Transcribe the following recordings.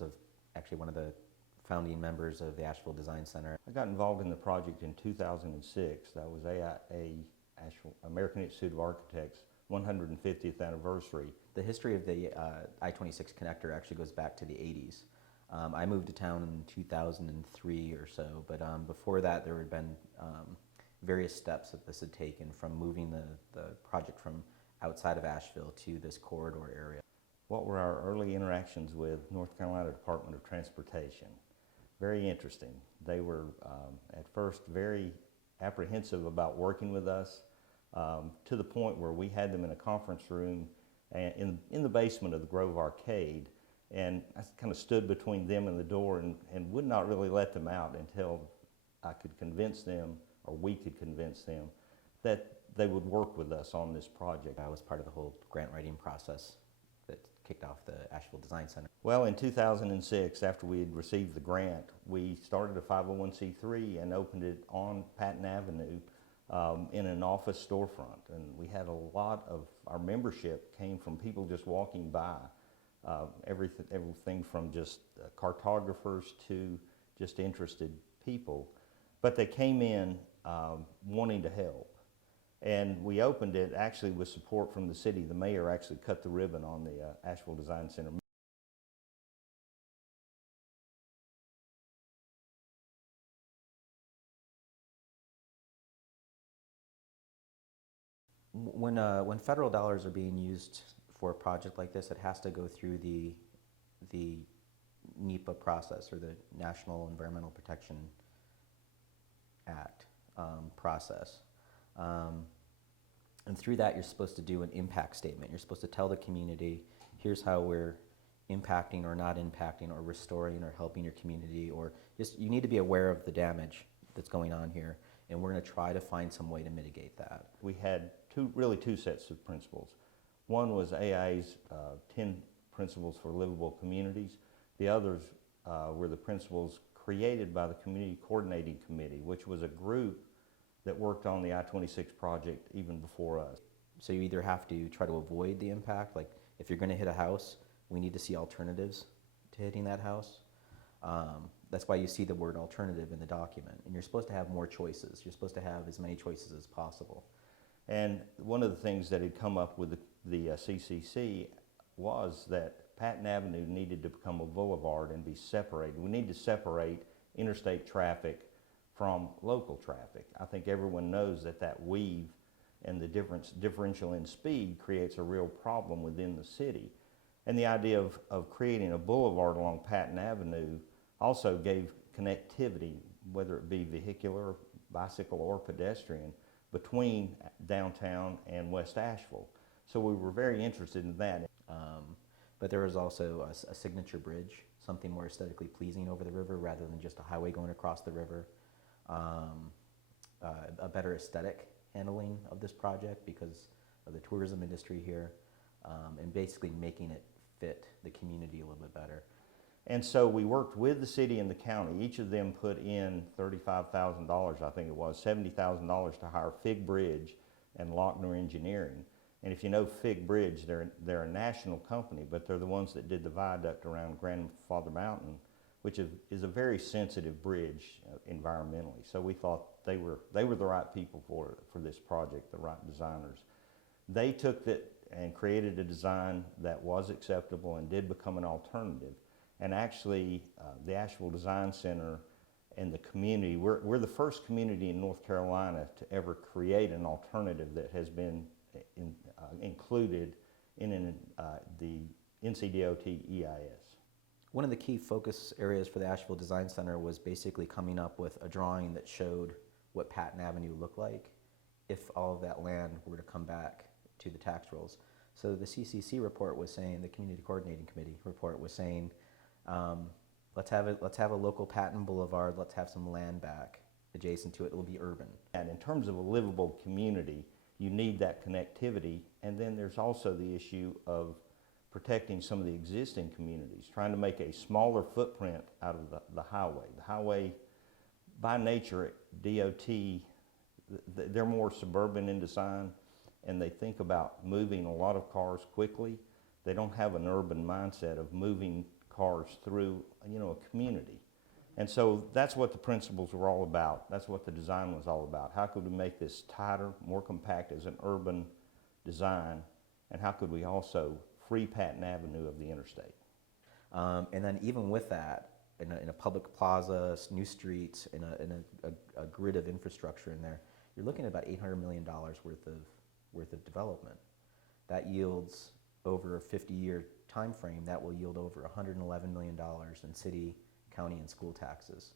was actually one of the founding members of the Asheville Design Center. I got involved in the project in 2006. That was American Institute of Architects 150th anniversary. The history of the I26 connector actually goes back to the 80s. I moved to town in 2003 or so, but before that there had been various steps that this had taken from moving the project from outside of Asheville to this corridor area. What were our early interactions with North Carolina Department of Transportation? Very interesting. They were at first very apprehensive about working with us, to the point where we had them in a conference room in the basement of the Grove Arcade, and I kind of stood between them and the door and would not really let them out until I could convince them, or we could convince them, that they would work with us on this project. I was part of the whole grant writing process that kicked off the Asheville Design Center. Well, in 2006, after we had received the grant, we started a 501c3 and opened it on Patton Avenue in an office storefront. And we had a lot of our membership came from people just walking by, everything from just cartographers to just interested people. But they came in wanting to help. And we opened it actually with support from the city. The mayor actually cut the ribbon on the Asheville Design Center. When federal dollars are being used for a project like this, it has to go through the NEPA process, or the National Environmental Protection Act process. And through that, you're supposed to do an impact statement. You're supposed to tell the community, here's how we're impacting or not impacting or restoring or helping your community, or just, you need to be aware of the damage that's going on here, and we're going to try to find some way to mitigate that. We had really two sets of principles. One was AIA's 10 principles for livable communities. The others were the principles created by the Community Coordinating Committee, which was a group that worked on the I26 project even before us. So you either have to try to avoid the impact, like if you're going to hit a house, we need to see alternatives to hitting that house. That's why you see the word alternative in the document. And you're supposed to have more choices. You're supposed to have as many choices as possible. And one of the things that had come up with the CCC was that Patton Avenue needed to become a boulevard and be separated. We need to separate interstate traffic from local traffic. I think everyone knows that that weave and the differential in speed creates a real problem within the city. And the idea of creating a boulevard along Patton Avenue also gave connectivity, whether it be vehicular, bicycle, or pedestrian, between downtown and West Asheville. So we were very interested in that. But there was also a signature bridge, something more aesthetically pleasing over the river rather than just a highway going across the river. A better aesthetic handling of this project because of the tourism industry here, and basically making it fit the community a little bit better. And so we worked with the city and the county. Each of them put in $35,000, I think it was, $70,000 to hire Fig Bridge and Lochner Engineering. And if you know Fig Bridge, they're a national company, but they're the ones that did the viaduct around Grandfather Mountain, which is a very sensitive bridge environmentally. So we thought they were the right people for this project, the right designers. They took it and created a design that was acceptable and did become an alternative. And actually, the Asheville Design Center and the community, we're the first community in North Carolina to ever create an alternative that has been included in the NCDOT EIS. One of the key focus areas for the Asheville Design Center was basically coming up with a drawing that showed what Patton Avenue looked like if all of that land were to come back to the tax rolls. So the CCC report was saying, the Community Coordinating Committee report was saying, let's have a local Patton Boulevard, let's have some land back adjacent to it, it'll be urban. And in terms of a livable community, you need that connectivity, and then there's also the issue of protecting some of the existing communities, trying to make a smaller footprint out of the highway. The highway, by nature, DOT, they're more suburban in design, and they think about moving a lot of cars quickly. They don't have an urban mindset of moving cars through, a community. And so that's what the principles were all about. That's what the design was all about. How could we make this tighter, more compact as an urban design, and how could we also free Patton Avenue of the interstate? And then even with that, in a public plaza, new streets, in a grid of infrastructure in there, you're looking at about $800 million worth of development. That yields over a 50-year time frame. That will yield over $111 million in city, county, and school taxes.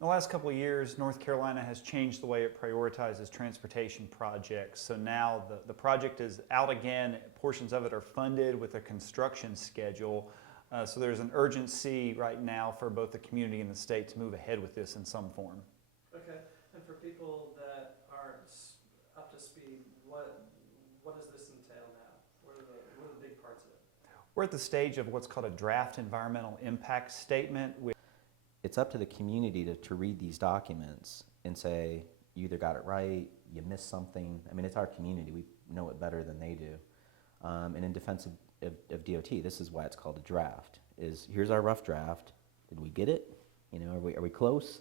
In the last couple of years, North Carolina has changed the way it prioritizes transportation projects. So now the project is out again. Portions of it are funded with a construction schedule. So there's an urgency right now for both the community and the state to move ahead with this in some form. Okay, and for people that aren't up to speed, what does this entail now? What are the big parts of it? We're at the stage of what's called a draft environmental impact statement. It's up to the community to read these documents and say, you either got it right, you missed something. I mean, it's our community. We know it better than they do. And in defense of DOT, this is why it's called a draft, is here's our rough draft. Did we get it? Are we close?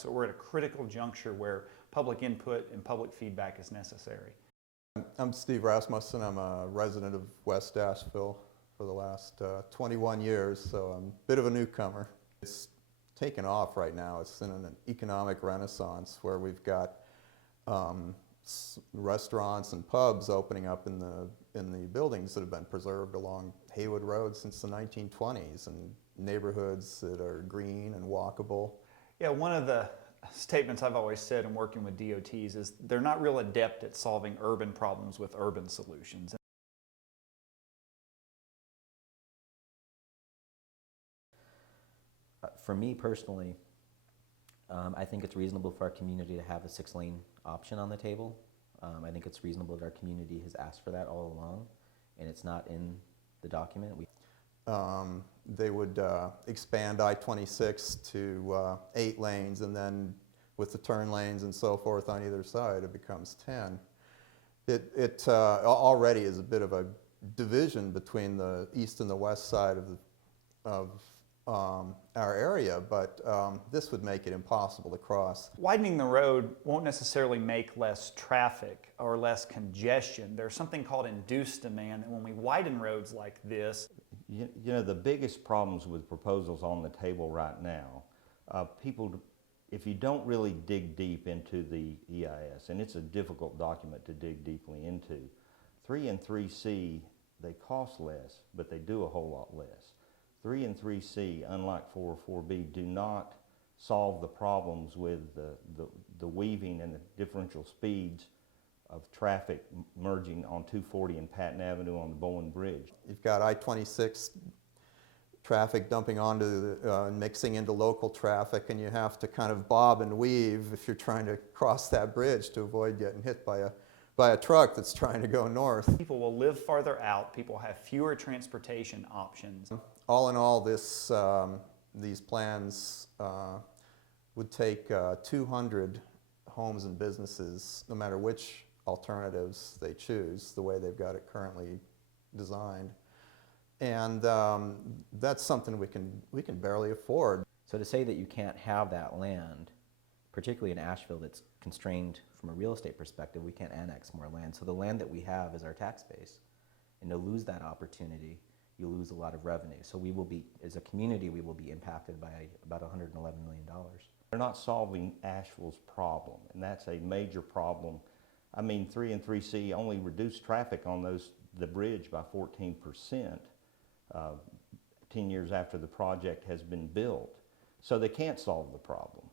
So we're at a critical juncture where public input and public feedback is necessary. I'm Steve Rasmussen. I'm a resident of West Asheville for the last 21 years, so I'm a bit of a newcomer. It's taken off right now. It's in an economic renaissance where we've got restaurants and pubs opening up in the buildings that have been preserved along Haywood Road since the 1920s, and neighborhoods that are green and walkable. Yeah, one of the statements I've always said in working with DOTs is they're not real adept at solving urban problems with urban solutions. For me personally, I think it's reasonable for our community to have a 6-lane option on the table. I think it's reasonable that our community has asked for that all along, and it's not in the document. They would expand I26 to 8 lanes, and then with the turn lanes and so forth on either side, it becomes 10. It already is a bit of a division between the east and the west side of our area, but this would make it impossible to cross. Widening the road won't necessarily make less traffic or less congestion. There's something called induced demand, and when we widen roads like this, The biggest problems with proposals on the table right now, if you don't really dig deep into the EIS, and it's a difficult document to dig deeply into, 3 and 3C, they cost less, but they do a whole lot less. 3 and 3C, unlike 4 or 4B, do not solve the problems with the weaving and the differential speeds of traffic merging on 240 and Patton Avenue on the Bowen Bridge. You've got I-26 traffic dumping onto mixing into local traffic, and you have to kind of bob and weave if you're trying to cross that bridge to avoid getting hit by a truck that's trying to go north. people will live farther out, people have fewer transportation options. All in all, these plans would take 200 homes and businesses, no matter which alternatives they choose, the way they've got it currently designed. And that's something we can barely afford. So to say that you can't have that land, particularly in Asheville that's constrained from a real estate perspective, we can't annex more land. So the land that we have is our tax base. And to lose that opportunity, you lose a lot of revenue. So we will be, as a community, we will be impacted by about $111 million. They're not solving Asheville's problem, and that's a major problem. I mean, 3 and 3C only reduced traffic on the bridge by 14% 10 years after the project has been built. So they can't solve the problem.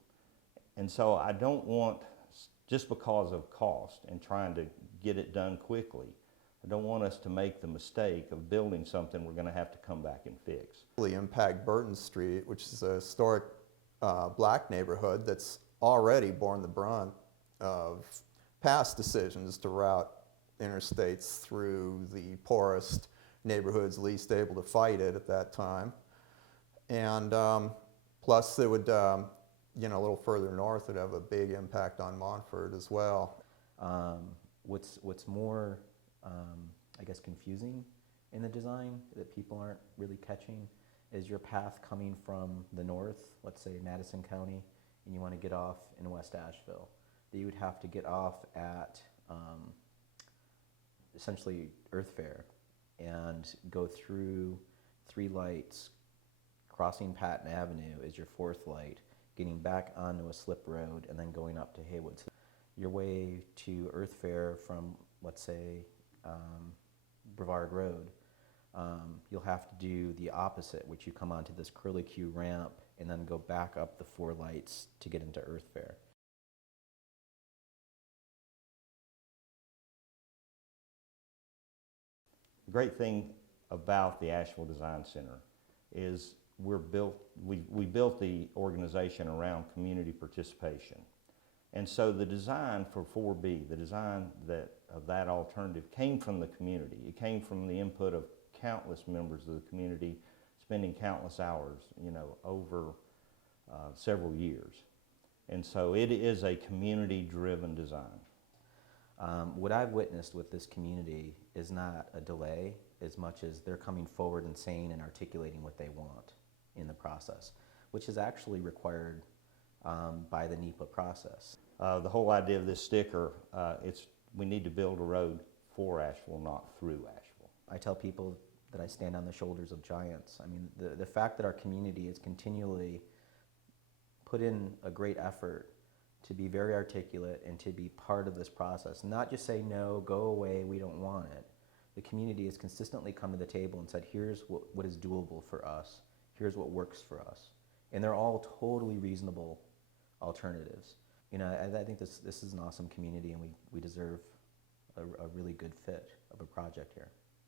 And so I don't want, just because of cost and trying to get it done quickly, I don't want us to make the mistake of building something we're going to have to come back and fix. Really impact Burton Street, which is a historic black neighborhood that's already borne the brunt of past decisions to route interstates through the poorest neighborhoods least able to fight it at that time. And plus it would, a little further north, would have a big impact on Montford as well. What's more I guess, confusing in the design that people aren't really catching is your path coming from the north, let's say Madison County, and you want to get off in West Asheville. That you would have to get off at essentially Earth Fair and go through 3 lights, crossing Patton Avenue is your 4th light, getting back onto a slip road, and then going up to Haywood. So your way to Earth Fair from, let's say, Brevard Road, you'll have to do the opposite, which you come onto this curlicue ramp and then go back up the 4 lights to get into Earth Fair. The great thing about the Asheville Design Center is we built the organization around community participation. And so the design for 4B, the design of that alternative came from the community. It came from the input of countless members of the community spending countless hours, over several years. And so it is a community-driven design. What I've witnessed with this community is not a delay as much as they're coming forward and saying and articulating what they want in the process, which is actually required by the NEPA process. The whole idea of this sticker, we need to build a road for Asheville, not through Asheville. I tell people that I stand on the shoulders of giants. I mean, the fact that our community has continually put in a great effort to be very articulate and to be part of this process, not just say, no, go away, we don't want it. The community has consistently come to the table and said, here's what is doable for us, here's what works for us. And they're all totally reasonable alternatives. I think this is an awesome community, and we deserve a really good fit of a project here.